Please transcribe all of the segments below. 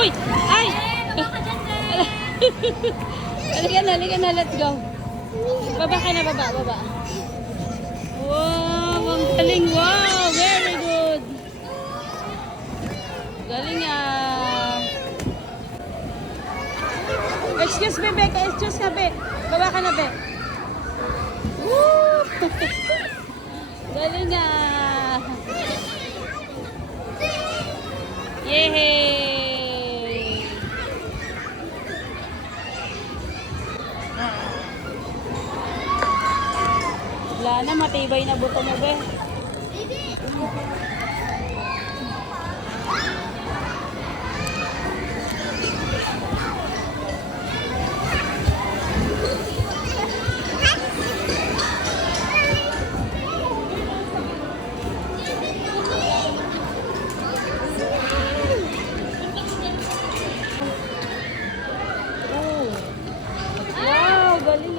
Uy! Ay! Halika na, let's go. Baba ka na, baba. Wow, ang galing, wow, very good. Galing Excuse me, Be, excuse ka, Be. Baba ka na, Be. Woo! Galing Yehey! Wala na, matibay na buto mo, Be. Wow, galing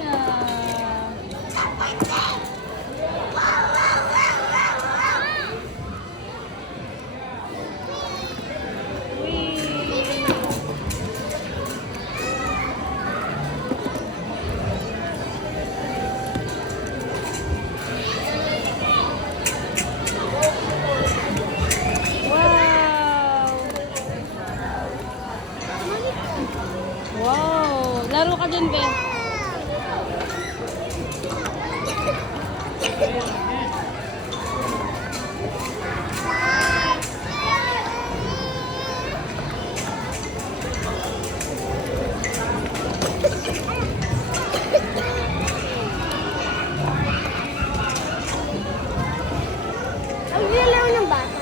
Wow, laro ka dyan, Be. Ang nilaw ng bata.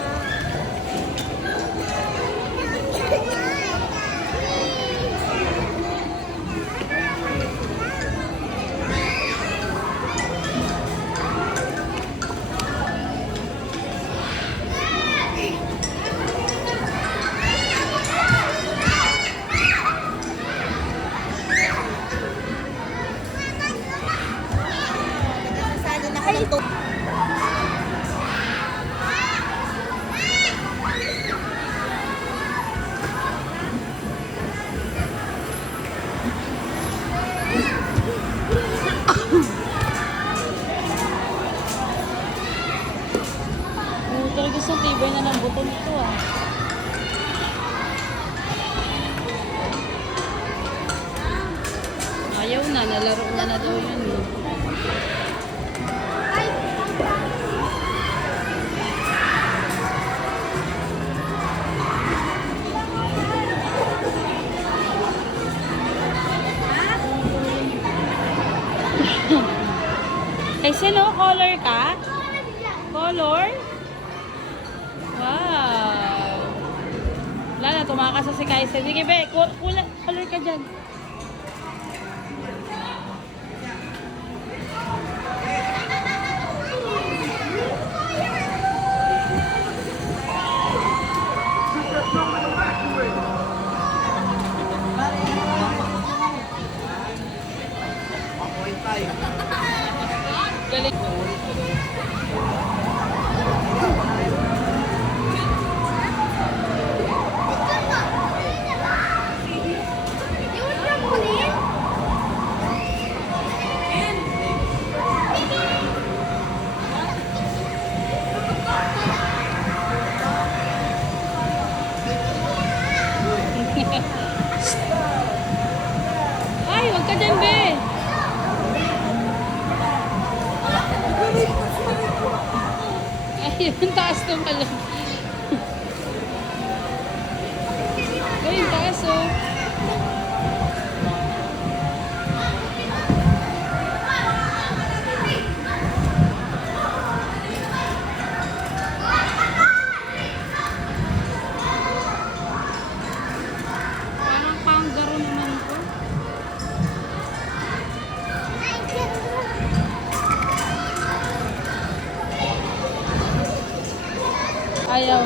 Sasali na ko ng to. Talaga sa tibay na ng buto nito Ayaw na, nalaro na daw yun. Ay, sino? Color ka? Color? Wow! Wala na, tumakas sa si Kaisa. Sige, Be, color ka dyan. Galing. Ay, wag ka dyan, Be. Ay, yung taas to pala. Ay, yung taas, Parang kangaroo naman to. Ayaw.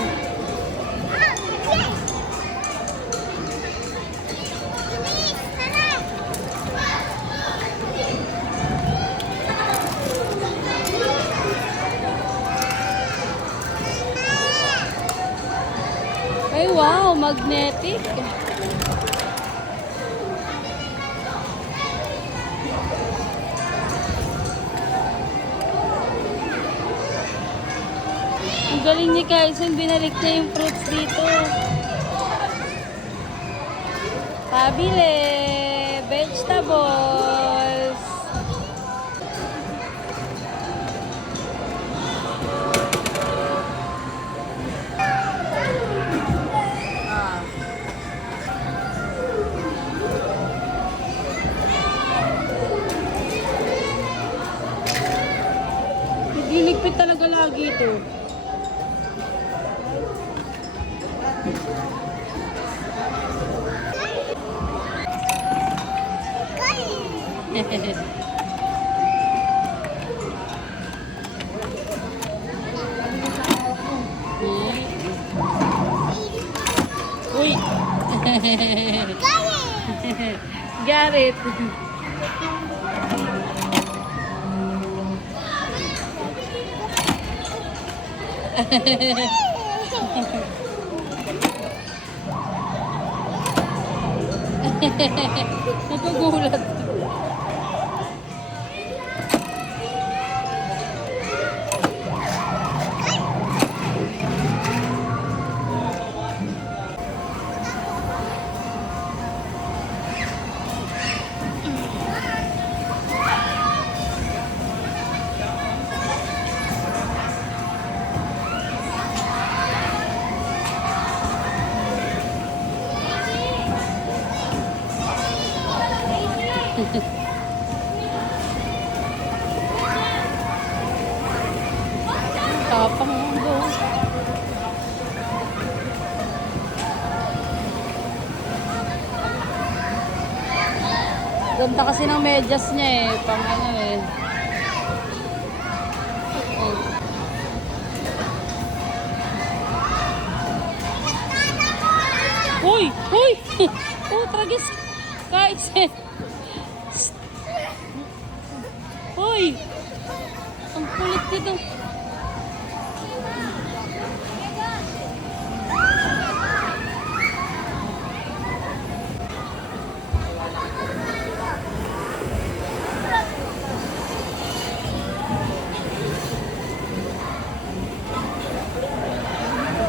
Ay, wow, magnetic. Ang galing ni Kaisen, binalik niya yung fruits dito. Pabili, vegetables. Nagliligpit talaga lagi ito. Uy! Got it! Nagugulat. Tapang mo. Ganda kasi ng medyas niya eh. Pang ano eh. Oh. Uy! Uy! Oh, tragis! Kaisen! Uy! Ang kulit dito.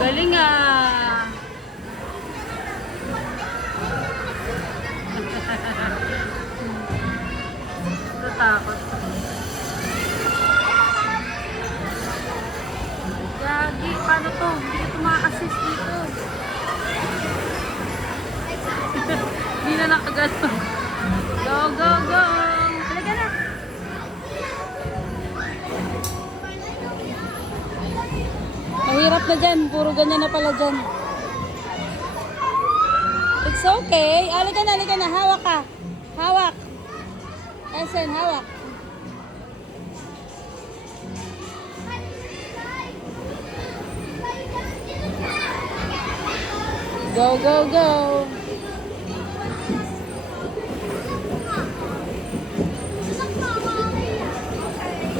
Galing ah! Tatakot. Gagi, paano to? Hindi ko ma-assist dito. Hindi na nakagano. Go, go, go! Talaga na! Mahirap na dyan. Puro ganyan na pala dyan. It's okay. Halika na. Hawak ka. Hawak. Esen, hawak. Go, go, go.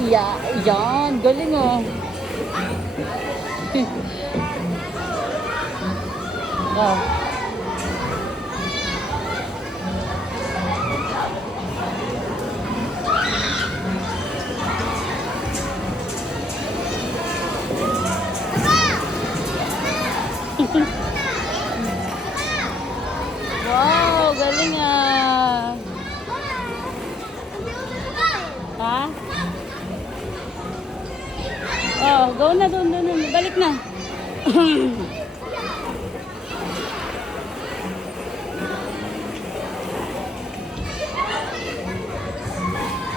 Yeah, yan. Galing oh. Oh. Wow, galing ah. Ha? Oh, go na doon. Balik na.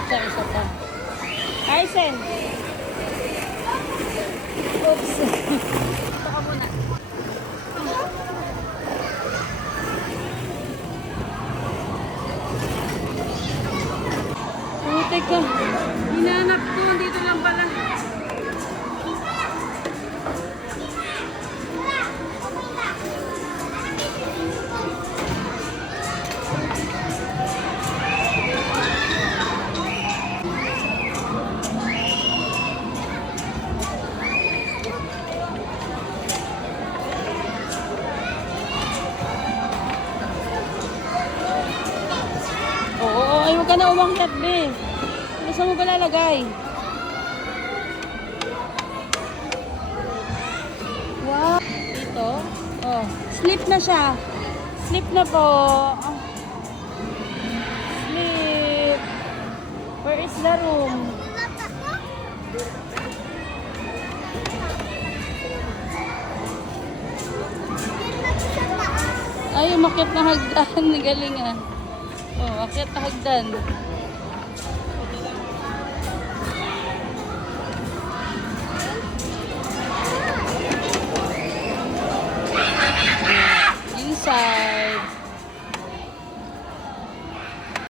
Isa pa. Kaisen. Oops. Ito ka muna. Oh, teka. Hinanap ko. Dito lang pala. na umakyat, be. Saan mo ba lalagay? Wow. Dito. Oh. Sleep na siya. Sleep na po. Sleep. Where is the room? Ay, umakyat na hagdan. Galing ah. Oh, akyat na hagdan.